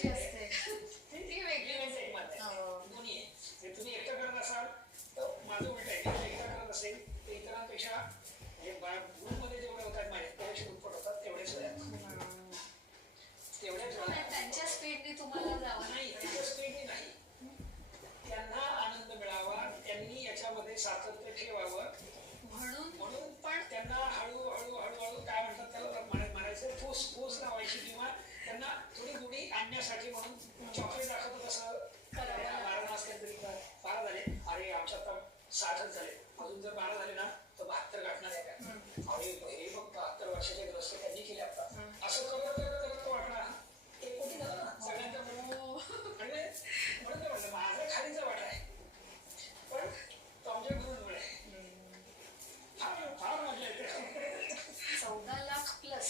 जी असते ती वेगळी दोन्ही आहे. तुम्ही एकटं करत असाल तर माझं उलट आहे, मी एकटा करत असेल तर इतरांपेक्षा ग्रुपमध्ये जेवढे होतात माझे तेवढे उत्पट होतात, तेवढेच त्यांच्या स्पीडने तुम्हाला जावं नाही, त्यांच्या स्पीडने नाही. त्यांना आनंद मिळावा, त्यांनी याच्यामध्ये सातत्य ठेवावं म्हणून पण त्यांना हळूहळू काय म्हणतात त्याला म्हणायचं फूस लावायची किंवा त्यांना थोडी गोडी आणण्यासाठी म्हणून चॉकलेट दाखवतो कसं बारा असतील तरी 12 झाले, अरे आमच्या आता 60च झाले, अजून जर 12 झाले ना तर 72 गाठणार आहे का, अरे हे बघ 72 वर्षाचे ग्रस्त त्यांनी केले आता, असं करत वाटणार 1 कोटी झाला ना सगळ्यांच्या म्हणून म्हटलं माझा खालीचा वाटा आहे पण तो आमच्या गुरुमुळे फार मजा येते. 14 लाख प्लस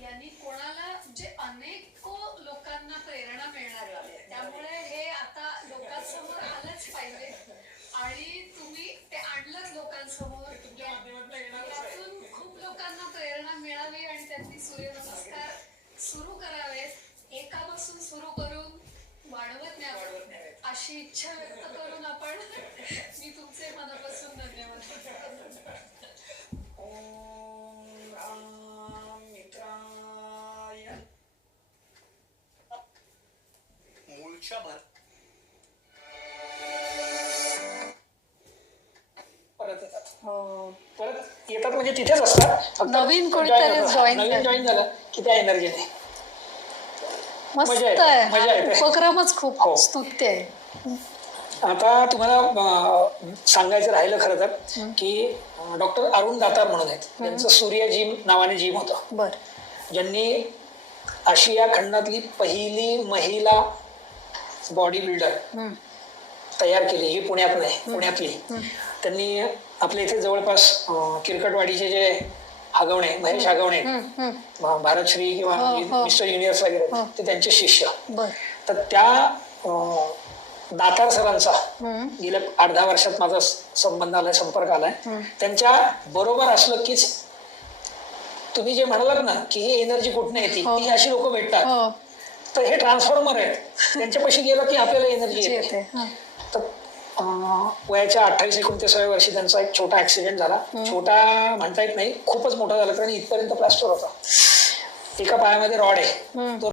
यांनी कोणाला म्हणजे अनेक लोकांना प्रेरणा मिळणार आहे. त्यामुळे हे आता लोकांसमोर आलंच पाहिजे आणि तुम्ही ते आणलंच लोकांसमोर. तुमच्या माध्यमातून येणारच आहे. यातून खूप लोकांना प्रेरणा मिळावी आणि त्यांनी सूर्यनमस्कार सुरू करावेत, एकापासून सुरू करून वाढवत न्यावे अशी इच्छा व्यक्त करून आपण मी तुमचे मनापासून धन्यवाद. मूळच्या परत येतात म्हणजे तिथेच असतात. नवीन कोणीतरी जॉईन झालं की त्या एनर्जीने मस्त मजा आहे. येते. उपक्रमच खूप हो. स्तुत्य आहे. आता तुम्हाला सांगायचं राहिलं खरं तर की डॉक्टर अरुण दातार म्हणून आहेत, त्यांचं सूर्य जिम नावाने जिम होतं, बर, ज्यांनी आशिया खंडातली पहिली महिला बॉडी बिल्डर तयार केली, ही पुण्यातली. त्यांनी आपल्या इथे जवळपास किरकटवाडीचे जे हगवणे महेश हगवणे भारतश्री किंवा मिस्टर युनिव्हर्स वगैरे ते त्यांचे शिष्य. तर त्या दातार सरांचा गेल्या 8-10 वर्षात माझा संबंध आलाय, संपर्क आलाय. त्यांच्या बरोबर असलं कीच तुम्ही जे म्हणालात ना की ही एनर्जी कुठून येते, ही अशी लोक भेटतात. तर हे ट्रान्सफॉर्मर आहेत, त्यांच्यापाशी गेलं की आपल्याला एनर्जी येते. तर वयाच्या 28-29व्या वर्षी त्यांचा एक छोटा ऍक्सिडेंट झाला. छोटा म्हणता येत नाही, खूपच मोठा झाला, कारण इथपर्यंत प्लास्टर होता. एका पायामध्ये रॉड आहे, तो